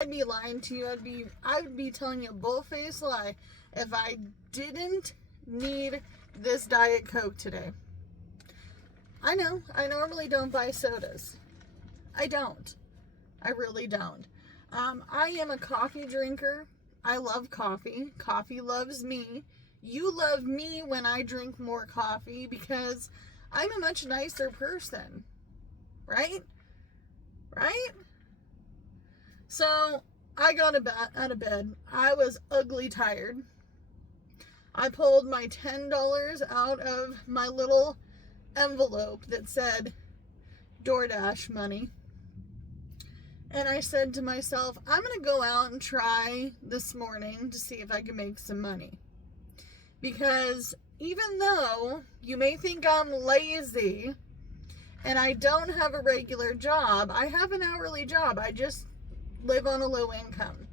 I'd be lying to you. I would be telling you a bull-faced lie if I didn't need this Diet Coke today. I know, I normally don't buy sodas. I don't. I really don't. I am a coffee drinker. I love coffee. Coffee loves me. You love me when I drink more coffee because I'm a much nicer person. Right? Right? So, I got out of bed. I was ugly tired. I pulled my $10 out of my little envelope that said DoorDash money. And I said to myself, I'm going to go out and try this morning to see if I can make some money. Because even though you may think I'm lazy and I don't have a regular job, I have an hourly job. I just live on a low income.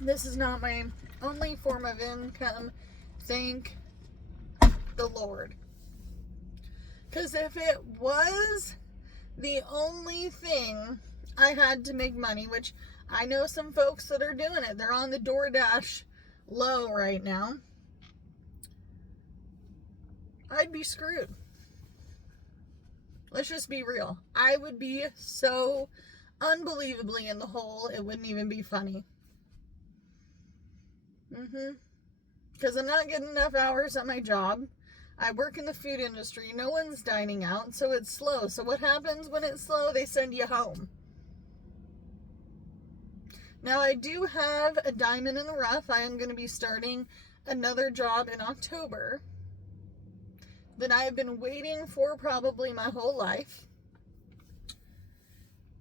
This is not my only form of income. Thank the Lord. Because if it was the only thing I had to make money, which I know some folks that are doing it, they're on the DoorDash low right now, I'd be screwed. Let's just be real. I would be so unbelievably in the hole, it wouldn't even be funny. Because I'm not getting enough hours at my job. I work in the food industry. No one's dining out, so it's slow. So what happens when it's slow? They send you home. Now, I do have a diamond in the rough. I am going to be starting another job in October that I have been waiting for probably my whole life.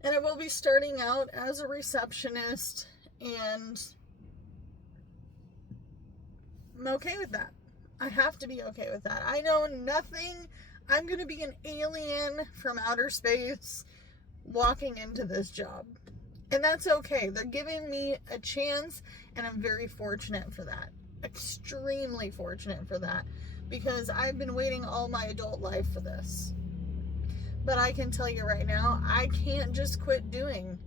And I will be starting out as a receptionist, and I'm okay with that. I have to be okay with that. I know nothing. I'm going to be an alien from outer space walking into this job. And that's okay. They're giving me a chance, and I'm very fortunate for that. Extremely fortunate for that. Because I've been waiting all my adult life for this. But I can tell you right now, I can't just quit doing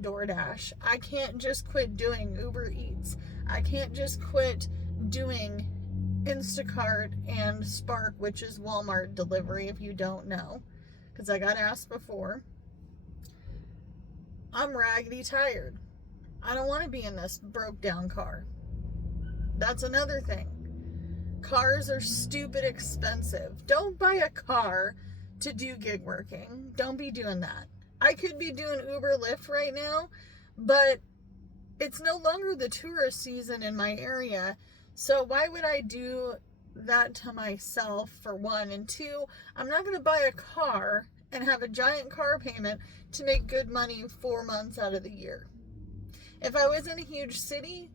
DoorDash. I can't just quit doing Uber Eats. I can't just quit doing Instacart and Spark, which is Walmart delivery, if you don't know, because I got asked before. I'm raggedy tired. I don't want to be in this broke down car. That's another thing. Cars are stupid expensive. Don't buy a car to do gig working. Don't be doing that. I could be doing Uber Lyft right now, but it's no longer the tourist season in my area. So why would I do that to myself, for one? And two, I'm not going to buy a car and have a giant car payment to make good money 4 months out of the year. If I was in a huge city,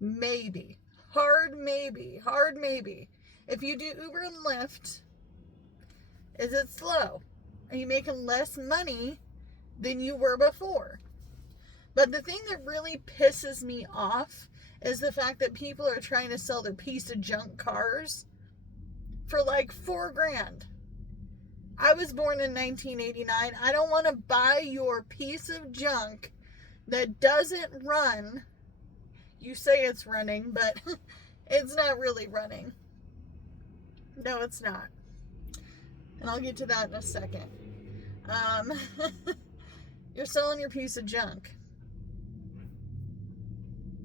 maybe. Hard maybe. If you do Uber and Lyft, is it slow? Are you making less money than you were before? But the thing that really pisses me off is the fact that people are trying to sell their piece of junk cars for like $4,000. I was born in 1989. I don't want to buy your piece of junk that doesn't run. You say it's running, but it's not really running. No, it's not. And I'll get to that in a second. You're selling your piece of junk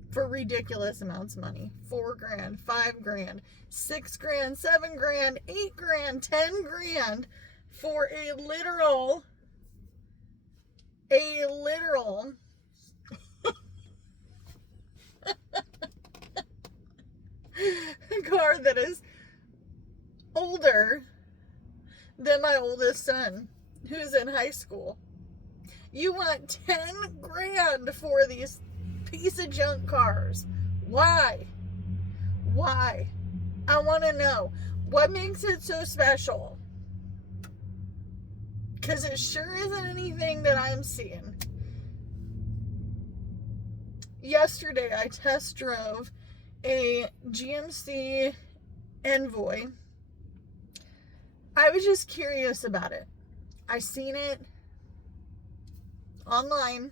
for ridiculous amounts of money. $4,000, $5,000, $6,000, $7,000, $8,000, $10,000 for a literal car that is older than my oldest son, who's in high school. You want $10,000 for these piece of junk cars. Why? I want to know. What makes it so special? Because it sure isn't anything that I'm seeing. Yesterday, I test drove a GMC Envoy. I was just curious about it. I seen it online,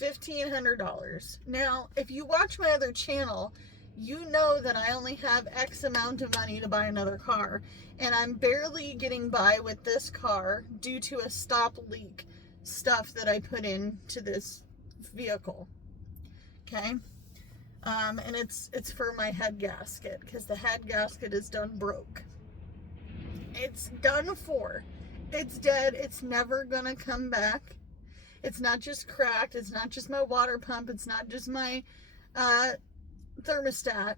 $1,500. Now, if you watch my other channel, you know that I only have X amount of money to buy another car, and I'm barely getting by with this car due to a stop leak stuff that I put into this vehicle. Okay? And it's for my head gasket, because the head gasket is done broke. It's done for. It's dead. It's never gonna come back. It's not just cracked. It's not just my water pump. It's not just my thermostat.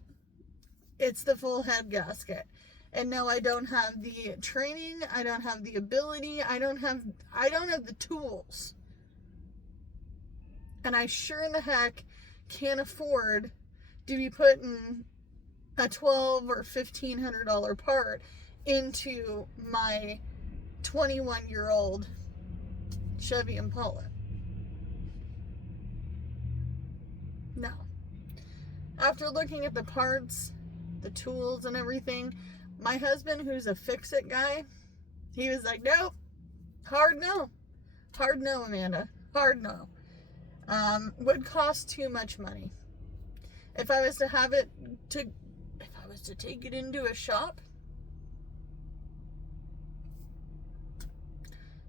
It's the full head gasket. And no, I don't have the training. I don't have the ability. I don't have the tools. And I sure in the heck can't afford to be putting a $1,200 or $1,500 part into my 21-year-old Chevy Impala. No. After looking at the parts, the tools and everything, my husband, who's a fix-it guy, he was like, no, hard no. Hard no, Amanda. Hard no. Would cost too much money. If I was to take it into a shop,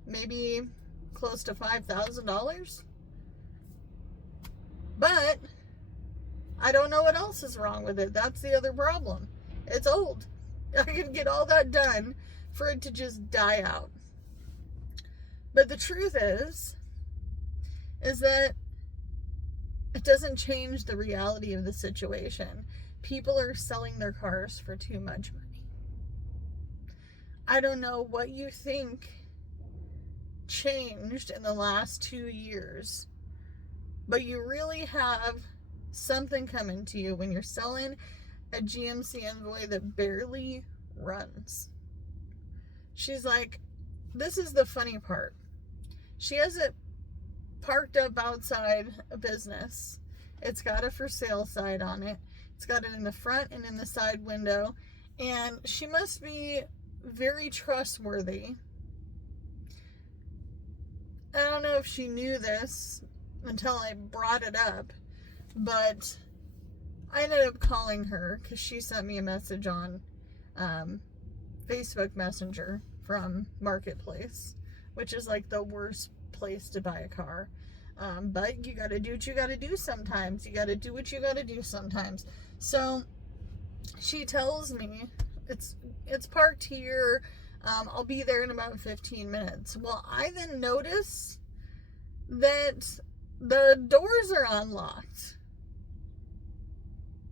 maybe close to $5,000. But I don't know what else is wrong with it. That's the other problem. It's old. I could get all that done for it to just die out. But the truth is that it doesn't change the reality of the situation. People are selling their cars for too much money. I don't know what you think changed in the last 2 years, but you really have something coming to you when you're selling a GMC Envoy that barely runs. She's like, this is the funny part. She has it parked up outside a business. It's got a for sale sign on it. It's got it in the front and in the side window. And she must be very trustworthy. I don't know if she knew this until I brought it up, but I ended up calling her because she sent me a message on Facebook Messenger from Marketplace, which is like the worst place to buy a car. But you gotta do what you gotta do sometimes. You gotta do what you gotta do sometimes. So she tells me it's parked here. I'll be there in about 15 minutes. Well, I then notice that the doors are unlocked.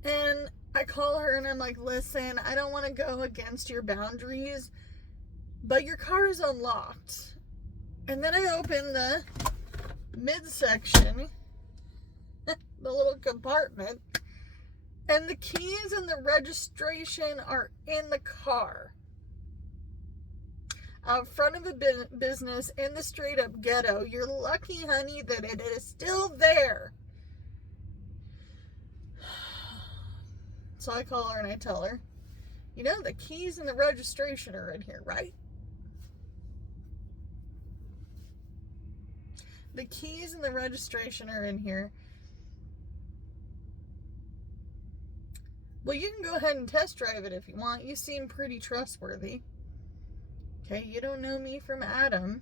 And I call her and I'm like, listen, I don't want to go against your boundaries, but your car is unlocked. And then I open the midsection, the little compartment, and the keys and the registration are in the car. Out front of a business in the straight up ghetto. You're lucky, honey, that it is still there. So I call her and I tell her, you know, the keys and the registration are in here, right? The keys and the registration are in here. Well, you can go ahead and test drive it if you want. You seem pretty trustworthy. Okay, you don't know me from Adam.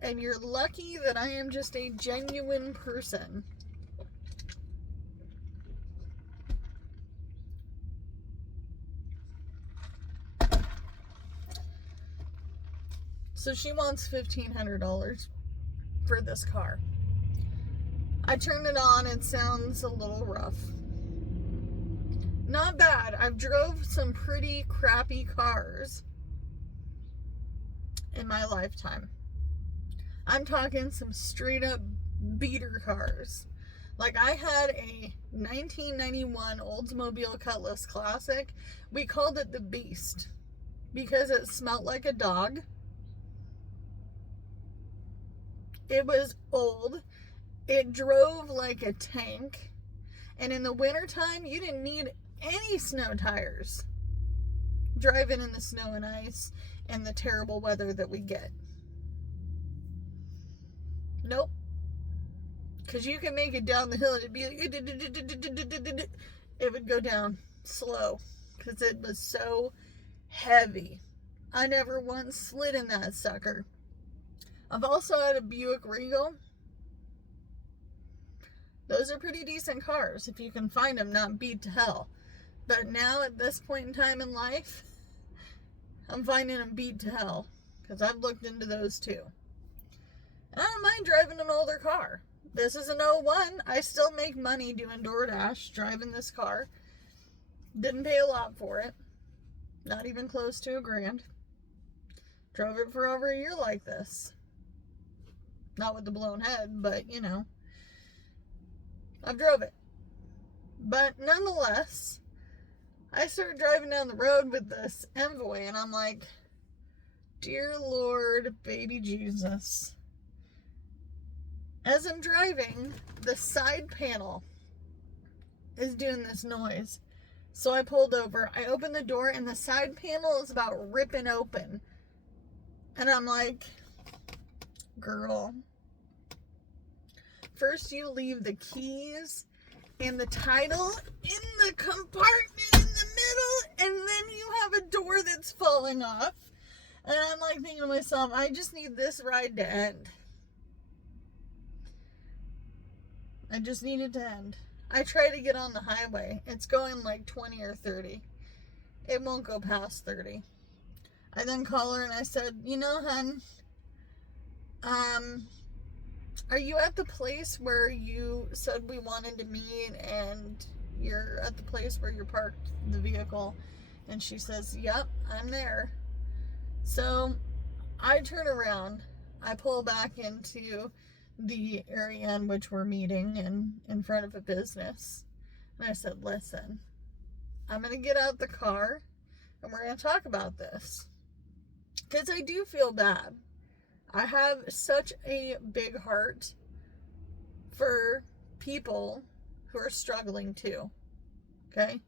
And you're lucky that I am just a genuine person. So she wants $1,500 for this car. I turned it on. It sounds a little rough. Not bad. I've drove some pretty crappy cars in my lifetime. I'm talking some straight up beater cars. Like, I had a 1991 Oldsmobile Cutlass Classic. We called it the Beast because it smelled like a dog. It was old. It drove like a tank. And in the wintertime, you didn't need any snow tires driving in the snow and ice and the terrible weather that we get. Nope. Because you can make it down the hill and it'd be like, it would go down slow. Because it was so heavy. I never once slid in that sucker. I've also had a Buick Regal. Those are pretty decent cars if you can find them, not beat to hell. But now at this point in time in life, I'm finding them beat to hell. Because I've looked into those too. And I don't mind driving an older car. This is an 01. I still make money doing DoorDash, driving this car. Didn't pay a lot for it. Not even close to $1,000. Drove it for over a year like this. Not with the blown head, but you know. I've drove it. But nonetheless, I started driving down the road with this Envoy, and I'm like, dear Lord, baby Jesus. As I'm driving, the side panel is doing this noise. So I pulled over, I opened the door, and the side panel is about ripping open. And I'm like, girl, first you leave the keys and the title in the compartment in the middle, and then you have a door that's falling off. And I'm like thinking to myself, I just need this ride to end. I just need it to end. I try to get on the highway. It's going like 20 or 30. It won't go past 30. I then call her and I said, you know, hun, are you at the place where you said we wanted to meet, and you're at the place where you parked the vehicle? And she says, yep, I'm there. So I turn around, I pull back into the area in which we're meeting and in front of a business. And I said, listen, I'm going to get out the car and we're going to talk about this. Because I do feel bad. I have such a big heart for people who are struggling too. Okay?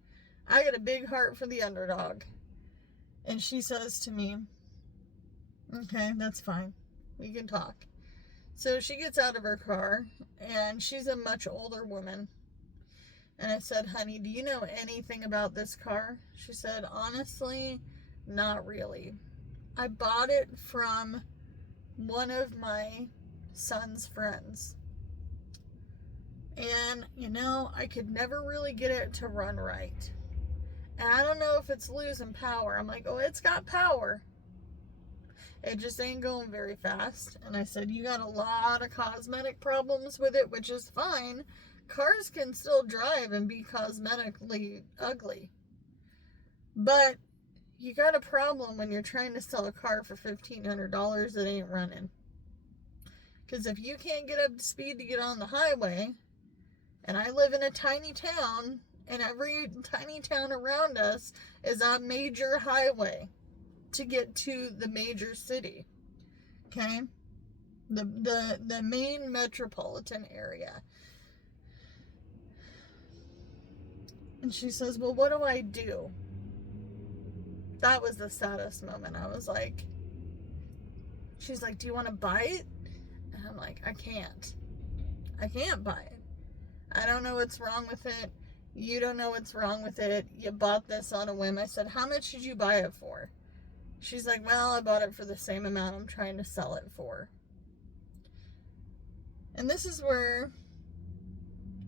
I got a big heart for the underdog. And she says to me, okay, that's fine. We can talk. So she gets out of her car, and she's a much older woman. And I said, honey, do you know anything about this car? She said, honestly, not really. I bought it from one of my son's friends. And, you know, I could never really get it to run right. And I don't know if it's losing power. I'm like, oh, it's got power. It just ain't going very fast. And I said, you got a lot of cosmetic problems with it, which is fine. Cars can still drive and be cosmetically ugly. But you got a problem when you're trying to sell a car for $1,500 that ain't running. Because if you can't get up to speed to get on the highway, and I live in a tiny town, and every tiny town around us is on major highway to get to the major city, okay? The main metropolitan area. And she says, well, what do I do? That was the saddest moment. I was like, she's like, do you want to buy it? And I'm like, I can't buy it. I don't know what's wrong with it. You don't know what's wrong with it. You bought this on a whim. I said, how much did you buy it for? She's like, well, I bought it for the same amount I'm trying to sell it for. And this is where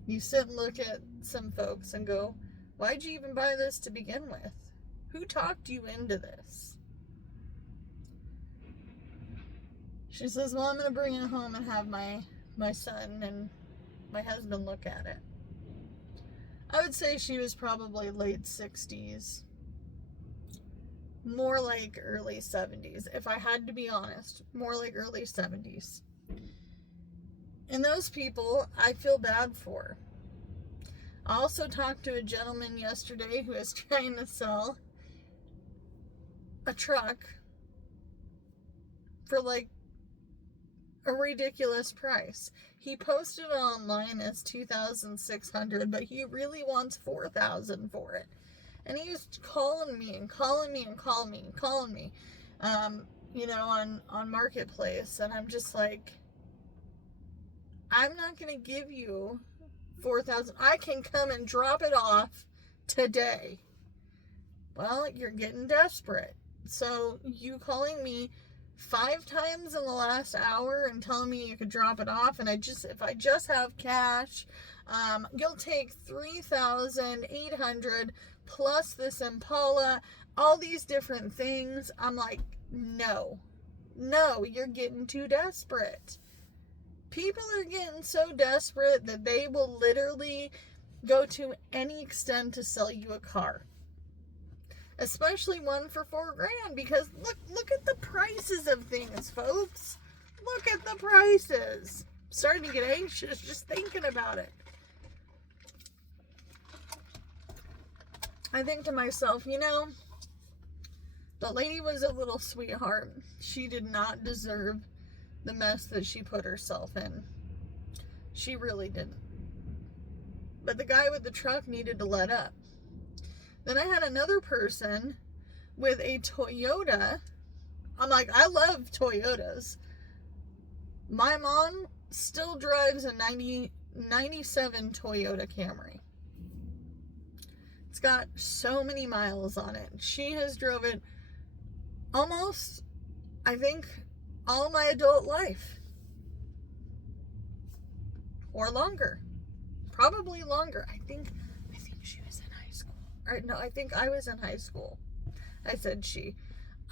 you sit and look at some folks and go, why'd you even buy this to begin with? Who talked you into this? She says, well, I'm going to bring it home and have my son and my husband look at it. I would say she was probably late 60s. More like early 70s. If I had to be honest, more like early 70s. And those people, I feel bad for. I also talked to a gentleman yesterday who is trying to sell a truck for like a ridiculous price. He posted it online as $2,600, but he really wants $4,000 for it. And he was calling me and calling me and calling me and calling me, you know, on Marketplace. And I'm just like, I'm not going to give you $4,000. I can come and drop it off today. Well, you're getting desperate. So you calling me 5 times in the last hour and telling me you could drop it off, and if I just have cash, you'll take $3,800 plus this Impala, all these different things. I'm like, no, you're getting too desperate. People are getting so desperate that they will literally go to any extent to sell you a car. Especially one for $4,000, because look at the prices of things, folks. Look at the prices. I'm starting to get anxious just thinking about it. I think to myself, the lady was a little sweetheart. She did not deserve the mess that she put herself in. She really didn't. But the guy with the truck needed to let up. Then I had another person with a Toyota. I'm like, I love Toyotas. My mom still drives a 97 Toyota Camry. It's got so many miles on it. She has drove it almost, I think, all my adult life. Or longer. Probably longer. I think she was in high school. No, I think I was in high school. I said she.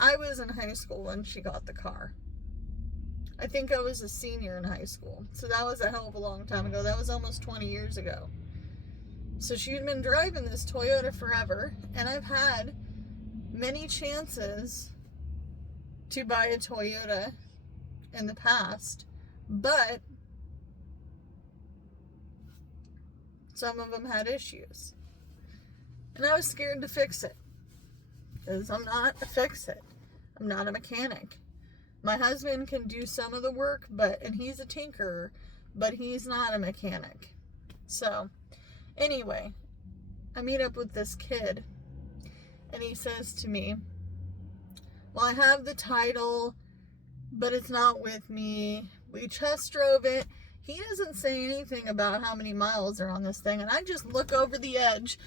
I was in high school when she got the car. I think I was a senior in high school. So that was a hell of a long time ago. That was almost 20 years ago. So she'd been driving this Toyota forever. And I've had many chances to buy a Toyota in the past. But some of them had issues. And I was scared to fix it. Because I'm not a fix-it. I'm not a mechanic. My husband can do some of the work, and he's a tinkerer, but he's not a mechanic. So, anyway, I meet up with this kid, and he says to me, well, I have the title, but it's not with me. We test drove it. He doesn't say anything about how many miles are on this thing, and I just look over the edge,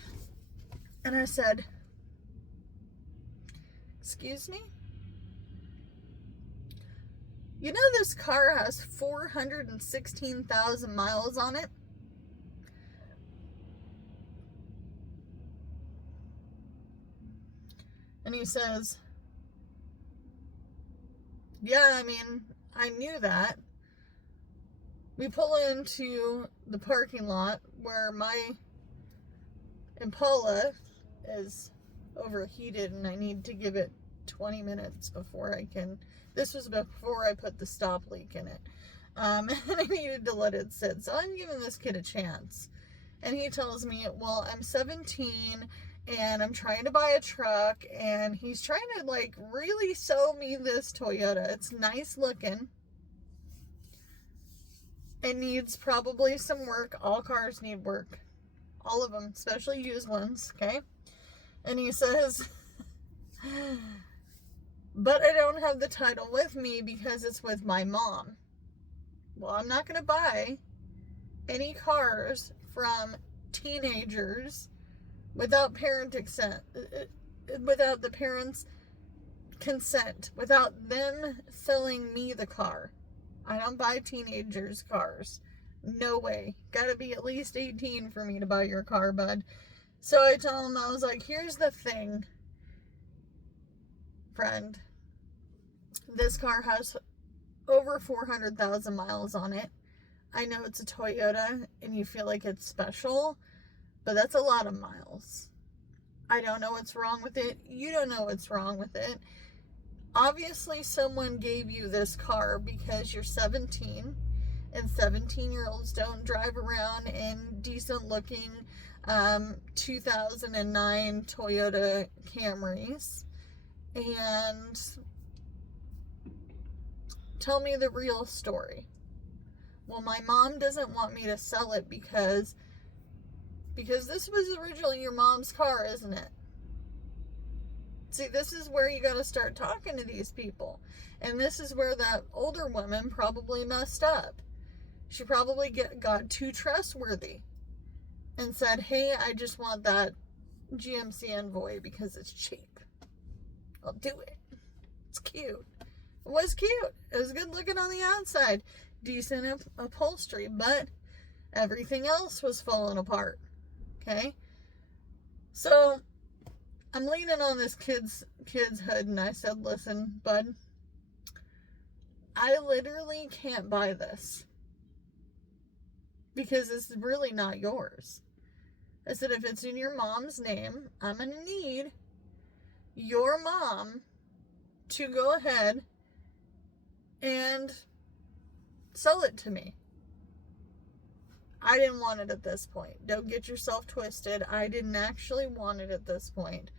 and I said, excuse me? You know this car has 416,000 miles on it? And he says, yeah, I knew that. We pull into the parking lot where my Impala is overheated and I need to give it 20 minutes before I can. This was before I put the stop leak in it. And I needed to let it sit. So I'm giving this kid a chance. And he tells me, well, I'm 17 and I'm trying to buy a truck. And he's trying to really sell me this Toyota. It's nice looking. It needs probably some work. All cars need work. All of them, especially used ones, okay? And he says, but I don't have the title with me because it's with my mom. Well, I'm not going to buy any cars from teenagers without without the parents' consent, without them selling me the car. I don't buy teenagers' cars. No way. Gotta be at least 18 for me to buy your car, bud. So I told him, I was like, here's the thing, friend. This car has over 400,000 miles on it. I know it's a Toyota and you feel like it's special, but that's a lot of miles. I don't know what's wrong with it. You don't know what's wrong with it. Obviously, someone gave you this car because you're 17, and 17-year-olds don't drive around in decent-looking 2009 Toyota Camrys. And tell me the real story. Well, my mom doesn't want me to sell it because this was originally your mom's car, isn't it? See, this is where you got to start talking to these people. And this is where that older woman probably messed up. She probably got too trustworthy and said, hey, I just want that GMC Envoy because it's cheap. I'll do it. It's cute. It was cute. It was good looking on the outside. Decent upholstery, but everything else was falling apart. Okay? So, I'm leaning on this kid's hood, and I said, listen, bud, I literally can't buy this because it's really not yours. I said, if it's in your mom's name, I'm going to need your mom to go ahead and sell it to me. I didn't want it at this point. Don't get yourself twisted. I didn't actually want it at this point.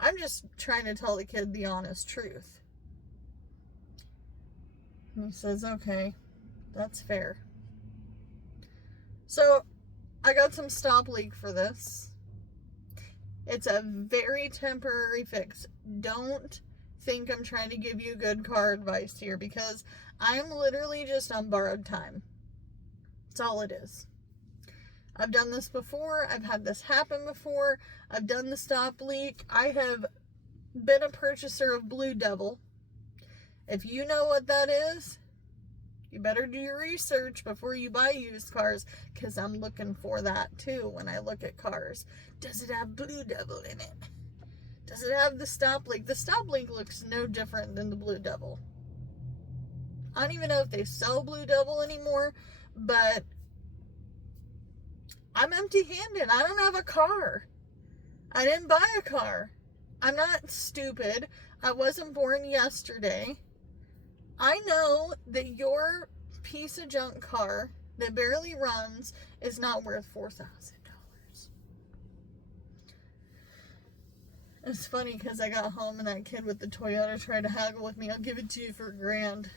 I'm just trying to tell the kid the honest truth. And he says, okay, that's fair. So, I got some stop leak for this. It's a very temporary fix. Don't think I'm trying to give you good car advice here, because I'm literally just on borrowed time. That's all it is. I've done this before. I've had this happen before. I've done the stop leak. I have been a purchaser of Blue Devil. If you know what that is, you better do your research before you buy used cars, because I'm looking for that too when I look at cars. Does it have Blue Devil in it? Does it have the stop leak? The stop leak looks no different than the Blue Devil. I don't even know if they sell Blue Devil anymore, but I'm empty-handed. I don't have a car. I didn't buy a car. I'm not stupid. I wasn't born yesterday. I know that your piece of junk car that barely runs is not worth $4,000. It's funny because I got home and that kid with the Toyota tried to haggle with me. I'll give it to you for $1,000.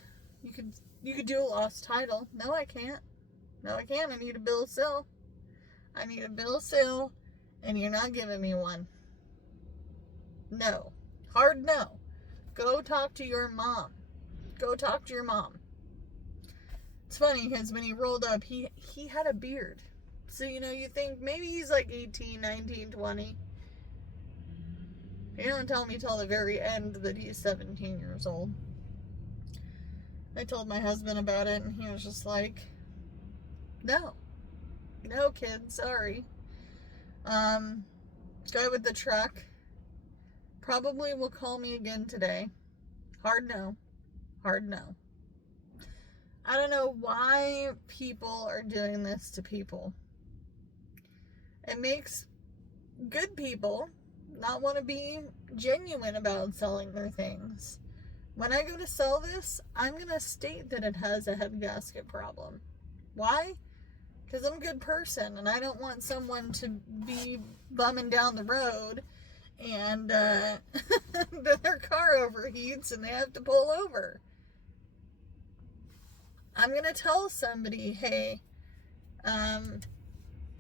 You could do a lost title. No, I can't. No, I can't. I need a bill of sale. I need a bill of sale, and you're not giving me one. No. Hard no. Go talk to your mom. Go talk to your mom. It's funny because when he rolled up, he had a beard. So, you think maybe he's like 18, 19, 20. He didn't tell me till the very end that he's 17 years old. I told my husband about it, and he was just like, no, kid, sorry. Guy with the truck probably will call me again today. Hard no. I don't know why people are doing this to people. It makes good people not want to be genuine about selling their things. When I go to sell this, I'm going to state that it has a head gasket problem. Why? Because I'm a good person, and I don't want someone to be bumming down the road and their car overheats and they have to pull over. I'm going to tell somebody, hey,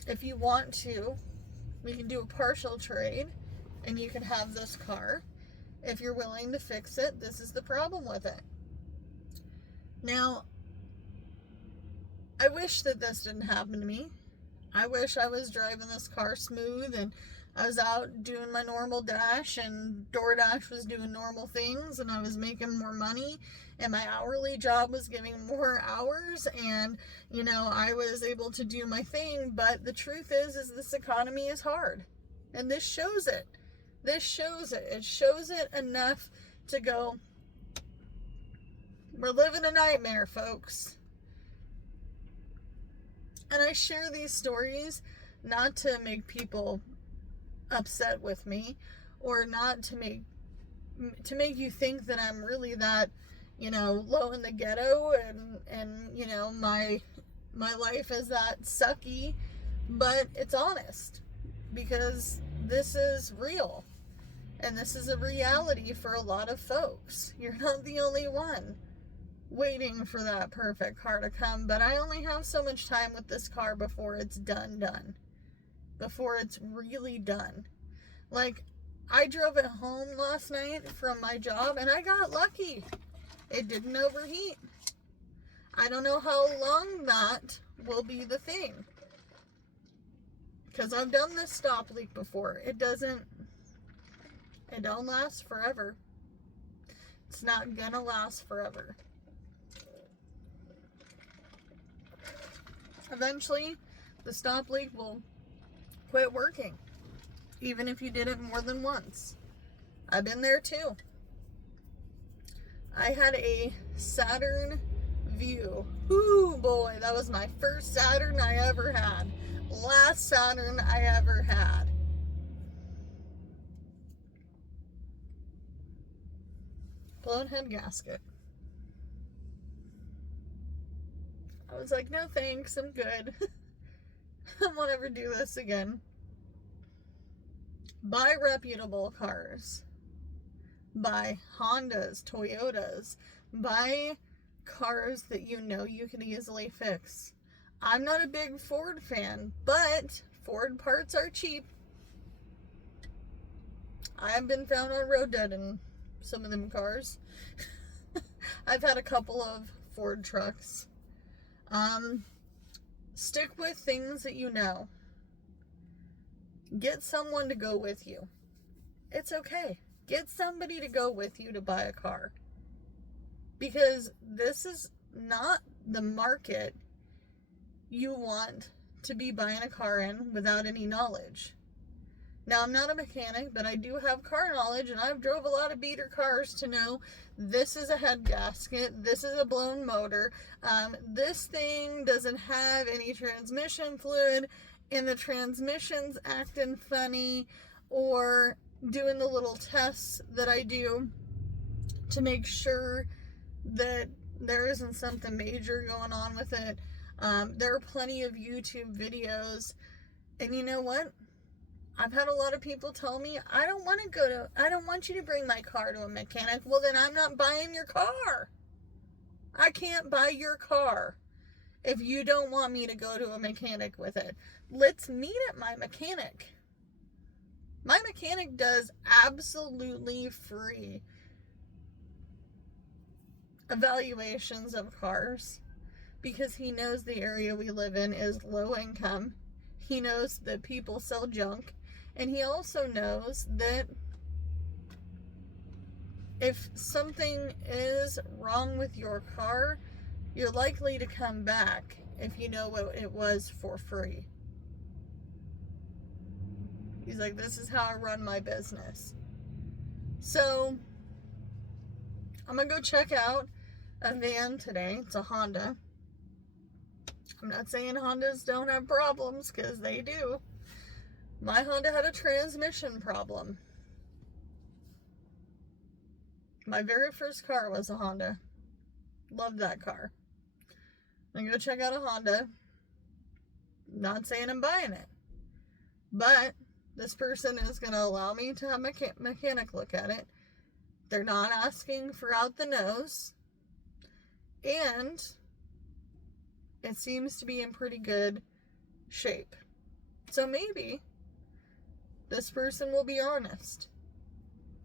if you want to, we can do a partial trade and you can have this car. If you're willing to fix it, this is the problem with it. Now, I wish that this didn't happen to me. I wish I was driving this car smooth and I was out doing my normal dash and DoorDash was doing normal things and I was making more money and my hourly job was giving more hours and, I was able to do my thing. But the truth is this economy is hard. And this shows it. It shows it enough to go, we're living a nightmare, folks. And I share these stories not to make people upset with me or not to make you think that I'm really that, low in the ghetto and my life is that sucky, but it's honest because this is real. And this is a reality for a lot of folks. You're not the only one waiting for that perfect car to come, but I only have so much time with this car before it's done. Before it's really done. Like, I drove it home last night from my job and I got lucky. It didn't overheat. I don't know how long that will be the thing. Because I've done this stop leak before. It don't last forever. It's not gonna last forever. Eventually, the stop leak will quit working. Even if you did it more than once. I've been there too. I had a Saturn View. Ooh boy, that was my first Saturn I ever had. Last Saturn I ever had. Blown head gasket. I was like, no thanks, I'm good. I won't ever do this again. Buy reputable cars. Buy Hondas, Toyotas. Buy cars that you know you can easily fix. I'm not a big Ford fan, but Ford parts are cheap. I have been found on road dead in some of them cars. I've had a couple of Ford trucks. Stick with things that you know. Get someone to go with you. It's okay. Get somebody to go with you to buy a car. Because this is not the market you want to be buying a car in without any knowledge. Now, I'm not a mechanic, but I do have car knowledge, and I've drove a lot of beater cars to know this is a head gasket, this is a blown motor, this thing doesn't have any transmission fluid, and the transmission's acting funny, or doing the little tests that I do to make sure that there isn't something major going on with it. There are plenty of YouTube videos, and you know what? I've had a lot of people tell me, I don't want you to bring my car to a mechanic. Well, then I'm not buying your car. I can't buy your car if you don't want me to go to a mechanic with it. Let's meet at my mechanic. My mechanic does absolutely free evaluations of cars because he knows the area we live in is low income. He knows that people sell junk. And he also knows that if something is wrong with your car, you're likely to come back if you know what it was for free. He's like, this is how I run my business. So, I'm going to go check out a van today. It's a Honda. I'm not saying Hondas don't have problems, because they do. My Honda had a transmission problem. My very first car was a Honda. Loved that car. I'm going to go check out a Honda. Not saying I'm buying it. But this person is going to allow me to have a mechanic look at it. They're not asking for out the nose. And it seems to be in pretty good shape. So maybe this person will be honest.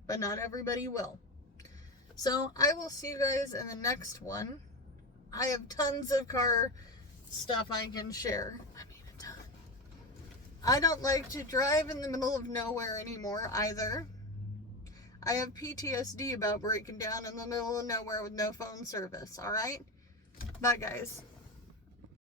But not everybody will. So I will see you guys in the next one. I have tons of car stuff I can share. I mean, a ton. I don't like to drive in the middle of nowhere anymore either. I have PTSD about breaking down in the middle of nowhere with no phone service, alright? Bye, guys.